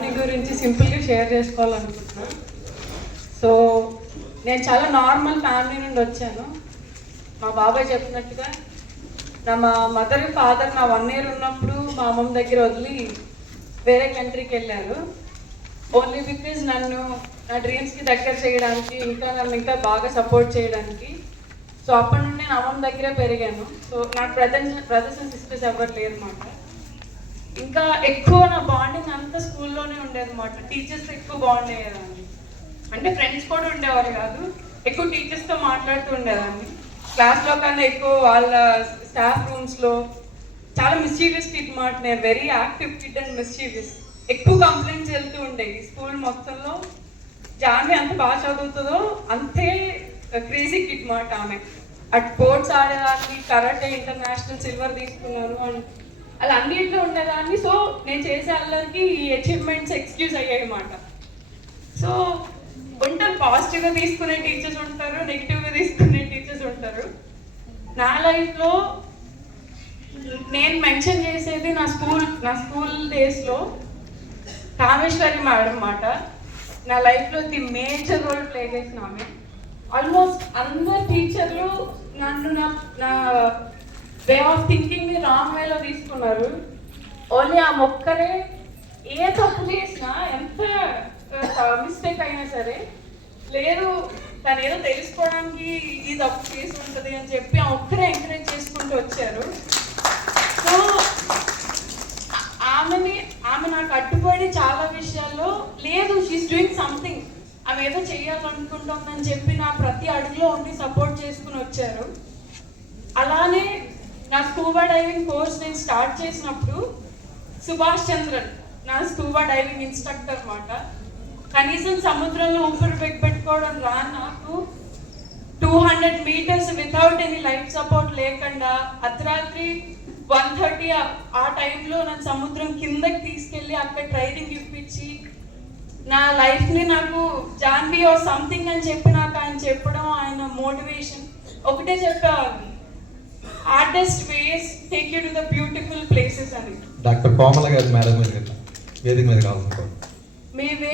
దాని గురించి సింపుల్గా షేర్ చేసుకోవాలనుకుంటున్నాను సో నేను చాలా నార్మల్ ఫ్యామిలీ నుండి వచ్చాను. మా బాబాయ్ చెప్పినట్టుగా నా మా మదర్ ఫాదర్ నా వన్ ఇయర్ ఉన్నప్పుడు మా అమ్మమ్మ దగ్గర వదిలి వేరే కంట్రీకి వెళ్ళారు. ఓన్లీ బికాజ్ నన్ను నా డ్రీమ్స్కి దగ్గర చేయడానికి ఇంకా నన్ను ఇంకా బాగా సపోర్ట్ చేయడానికి. సో అప్పటి నుండి నేను అమ్మమ్మ దగ్గరే పెరిగాను. సో నాకు బ్రదర్స్ బ్రదర్స్ అండ్ సిస్టర్స్ ఎవరు లేరు అన్నమాట ఇంకా ఎక్కువ నా బాండింగ్ అంతా స్కూల్లోనే ఉండేది అనమాట టీచర్స్ ఎక్కువ బాండ్ అయ్యేదాన్ని. అంటే ఫ్రెండ్స్ కూడా ఉండేవారు కాదు. ఎక్కువ టీచర్స్తో మాట్లాడుతూ ఉండేదాన్ని. క్లాస్లో కన్నా ఎక్కువ వాళ్ళ స్టాఫ్ రూమ్స్లో చాలా మిస్చీవియస్ కిడ్ మాట నేను very active kid and mischievous ఎక్కువ కంప్లైంట్స్ వెళ్తూ ఉండేవి. స్కూల్ మొత్తంలో జాన్వి ఎంత బాగా చదువుతుందో అంతే క్రేజీ కిడ్ మాట ఆమె. అటు స్పోర్ట్స్ ఆడేదాన్ని కరాటే ఇంటర్నేషనల్ సిల్వర్ తీసుకున్నాను అండ్ అలా అన్నింటిలో ఉండేదాన్ని. సో నేను చేసే వాళ్ళకి ఈ అచీవ్మెంట్స్ ఎక్స్క్యూజ్ అయ్యాయి అన్నమాట సో ఉంటారు పాజిటివ్గా తీసుకునే టీచర్స్ ఉంటారు నెగిటివ్గా తీసుకునే టీచర్స్ ఉంటారు. నా లైఫ్లో నేను మెన్షన్ చేసేది నా స్కూల్ నా స్కూల్ డేస్లో కామేశ్వరి మేడం మాట నా లైఫ్లో ది మేజర్ రోల్ ప్లే చేసిన ఆమె. ఆల్మోస్ట్ అందరు టీచర్లు నన్ను నా నా వే ఆఫ్ థింకింగ్ని రాంగ్ వేలో తీసుకున్నారు. ఓన్లీ ఆ మొక్కనే ఏ తప్పు చేసినా ఎంత మిస్టేక్ అయినా సరే లేదు తను ఏదో తెలుసుకోవడానికి ఈ తప్పు చేసి ఉంటుంది అని చెప్పి ఆ ఒక్కరే ఎంకరేజ్ చేసుకుంటూ వచ్చారు. సో ఆమెని ఆమె నాకు అడ్డుపడి చాలా విషయాల్లో లేదు షీఈస్ డూయింగ్ సంథింగ్ ఆమె ఏదో చేయాలనుకుంటుందని చెప్పి నా ప్రతి అడుగులో ఉండి సపోర్ట్ చేసుకుని వచ్చారు. అలానే నా స్కూబా డైవింగ్ కోర్స్ నేను స్టార్ట్ చేసినప్పుడు సుభాష్ చంద్రన్ నా స్కూబా డైవింగ్ ఇన్స్ట్రక్టర్ అన్నమాట. కనీసం సముద్రంలో ఊపిరి పెట్టుకోవడం రా నాకు. Two hundred metres without any life support లేకుండా అర్ధరాత్రి వన్ థర్టీ ఆ టైంలో నన్ను సముద్రం కిందకి తీసుకెళ్ళి అక్కడ ట్రైనింగ్ ఇప్పించి నా లైఫ్ని నాకు జాన్బీ ఆర్ సంథింగ్ అని చెప్పి నాకు ఆయన చెప్పడం ఆయన మోటివేషన్ ఒకటే చెప్పేవాళ్ళు hardest ways take you to the beautiful places అని డాక్టర్ కోమల గారి మేడం మీద వేదిక మీద కావాలనుకోండి మీ వే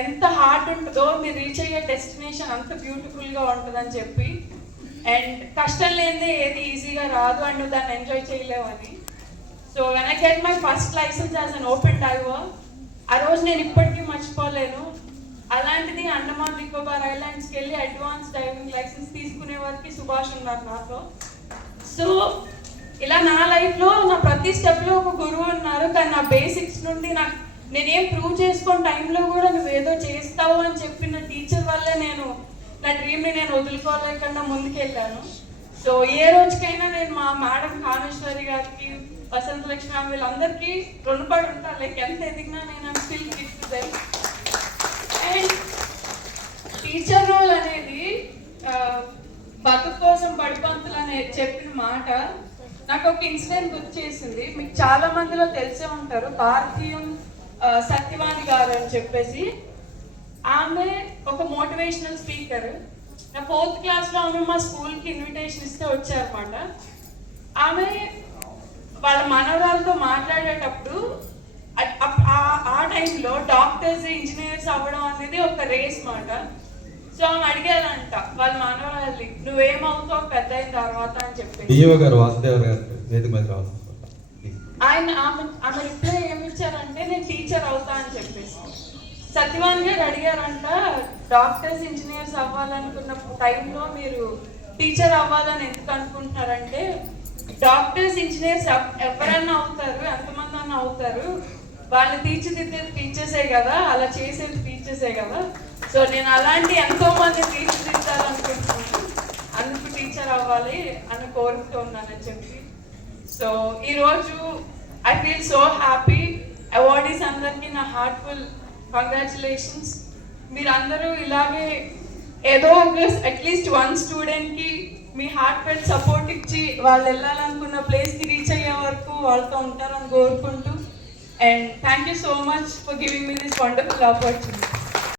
ఎంత హార్డ్ ఉంటుందో మీరు రీచ్ అయ్యే డెస్టినేషన్ అంత బ్యూటిఫుల్గా ఉంటుందని చెప్పి అండ్ కష్టం లేనిదే ఏది ఈజీగా రాదు అండ్ దాన్ని enjoy చేయలేవని so when I get my first licence as an open diver ఆ రోజు నేను ఇప్పటికీ మర్చిపోలేను. అలాంటిది అండమాన్ నికోబార్ ఐలాండ్స్కి వెళ్ళి అడ్వాన్స్ డైవింగ్ లైసెన్స్ తీసుకునే వరకు సుభాష్ ఉన్నారు నాతో. సో ఇలా నా లైఫ్లో నా ప్రతి స్టెప్లో ఒక గురువు ఉన్నారు. కానీ నా బేసిక్స్ నుండి నాకు నేనేం ప్రూవ్ చేసుకున్న టైంలో కూడా నువ్వు ఏదో చేస్తావు అని చెప్పిన టీచర్ వల్లే నేను నా డ్రీమ్ని నేను వదులుకోలేకుండా ముందుకెళ్ళాను. సో ఏ రోజుకైనా నేను మా మేడం కామేశ్వరి గారికి వసంత లక్ష్మి మ్యామ్ వీళ్ళందరికీ రుణపడి ఉంటాను లైక్ ఎంత ఎదిగినా నేను still gift and teacher role అనేది ఆ, బతుకు కోసం బడిపంతులు అనే చెప్పిన మాట నాకు ఒక ఇన్సిడెంట్ గుర్తు చేసింది మీకు చాలా మందిలో తెలిసే ఉంటారు. భారతీయం సత్యవాణి గారు అని చెప్పేసి ఆమె ఒక మోటివేషనల్ స్పీకర్. నా ఫోర్త్ క్లాస్లో ఆమె మా స్కూల్కి ఇన్విటేషన్ ఇస్తే వచ్చారన్నమాట. ఆమె వాళ్ళ మనవరాలతో మాట్లాడేటప్పుడు ఆ టైంలో డాక్టర్స్ ఇంజనీర్స్ అవ్వడం అనేది ఒక రేస్ మాట. సో ఆమె అడిగారంట వాళ్ళ మనవరాల్ని. నువ్వేమవుతావు పెద్ద అయిన తర్వాత అని చెప్పేసి. డిఓ గారు వాసుదేవ్ గారు మీద ఆయన ఆమె ఆమె రిప్లై ఏమి ఇచ్చారంటే నేను టీచర్ అవుతా అని చెప్పేసి. సత్యవాన్ గారు అడిగారంట డాక్టర్స్ ఇంజనీర్స్ అవ్వాలనుకున్న టైంలో మీరు టీచర్ అవ్వాలని ఎందుకు అనుకుంటున్నారంటే డాక్టర్స్ ఇంజనీర్స్ ఎవరన్నా అవుతారు ఎంతమంది అన్నా అవుతారు వాళ్ళు తీర్చిదిద్దేది టీచర్సే కదా అలా చేసేది టీచర్సే కదా సో నేను అలాంటి ఎంతో మంది తీర్చిదిద్దాలనుకుంటున్నాను అందుకు టీచర్ అవ్వాలి అని కోరుతూ చెప్పి. సో ఈరోజు I feel so happy awardees అందరికీ నా హార్ట్ఫుల్ కంగ్రాచులేషన్స్ మీరందరూ ఇలాగే ఏదో ఒక అట్లీస్ట్ వన్ స్టూడెంట్కి మీ హార్ట్ ఫెల్ సపోర్ట్ ఇచ్చి వాళ్ళు వెళ్ళాలనుకున్న ప్లేస్కి రీచ్ అయ్యే వరకు వాళ్ళతో ఉంటారని కోరుకుంటూ. And thank you so much for giving me this wonderful opportunity